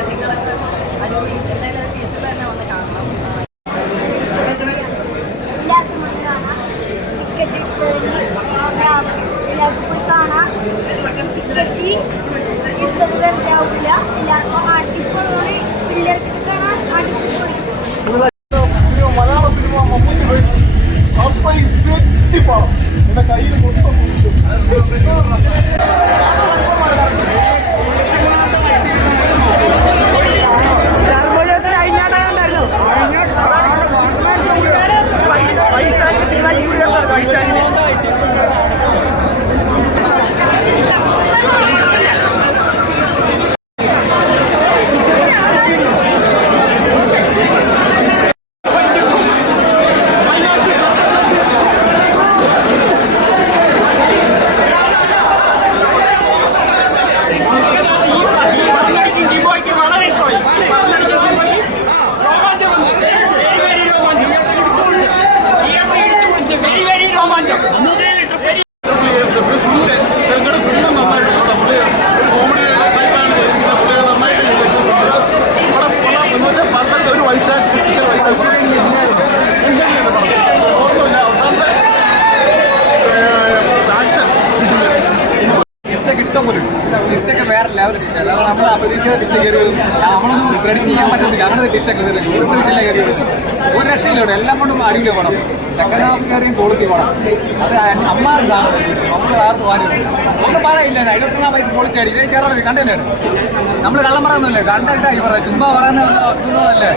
പട്ടികളൊക്കെ അടിപൊളി. എന്തായാലും തിയേറ്ററിൽ തന്നെ വന്ന് കാണണം. എല്ലാവർക്കും വന്ന് കാണാം. ടിക്കറ്റ് എല്ലാവർക്കും കാണാം. ടിക്കറ്റ് ഇത്ര വെറുതാവില്ല. എല്ലാവർക്കും അടിപൊളി പിള്ളേർക്ക് കാണാൻ അടിച്ചുപൊളി. മലയാള സിനിമ മമ്മൂട്ടി അപ്പൊ ഈ സെറ്റിപ്പാണ് എന്റെ കയ്യിൽ മൊത്തം ഡിസ്റ്റൊക്കെ വേറെ ലെവൽ. അതായത് നമ്മൾ അപ്രതീക്ഷിത ഡിസ്റ്റ് കയറി വരും. നമ്മളൊന്നും ക്രെഡിറ്റ് ചെയ്യാൻ പറ്റത്തില്ല. അങ്ങനത്തെ ഡിസ്റ്റൊക്കെ വരും. ജില്ല കയറി വരും. ഒരു രക്ഷയില്ലോട്ടെ. എല്ലാം കൊണ്ടും അടിപൊളി പടം. സെക്കൻഡ് ഹാഫ് കയറിയും ക്വാളിറ്റി പടം. അത് അമ്മ നമ്മൾ ആർത്ത് വാരി ഒന്നും പറയില്ല. 22 വയസ്സ് ക്വാളിറ്റി ആയി ഇതേ കയറാൻ കണ്ടന്റാണ്. നമ്മൾ കള്ളം പറയുന്നല്ലേ, കണ്ടായി പറയാം. ചുമ്മാ പറയുന്നതല്ലേ,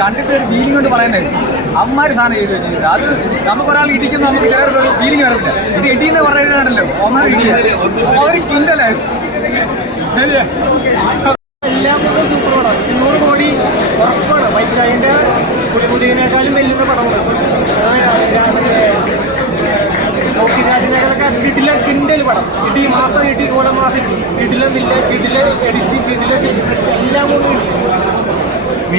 കണ്ടിട്ട് ഒരു ഫീലിംഗ് കൊണ്ട് പറയുന്നത്. അമ്മമാര് സാധനം ചെയ്ത് വെച്ചിട്ട് അത് നമുക്കൊരാൾ ഇടിക്കുന്ന നമുക്ക് വേറൊരു ഫീലിംഗ് വരത്തില്ല. ഇത് ഇടിയെന്ന് പറയുന്നതാണല്ലോ ഒന്നാം ഒരു കിണ്ടലായി. എല്ലാം കൊണ്ടും സൂപ്പർ പടം. 200 കോടി ഉറപ്പാണ്. വൈശാഖിന്റെ പുതിയതിനേക്കാളും വലിയ പടമാണ്. ലോക്കിരാജിനേക്കാളൊക്കെ ഇതിലെ കിണ്ടൽ പടം. ഇത് ഈ മാസം കിട്ടി, ഓരോ മാസം കിട്ടി. ഇതിലെ എഡിറ്റിംഗ്, ഇതിലെ എല്ലാം കൊണ്ടും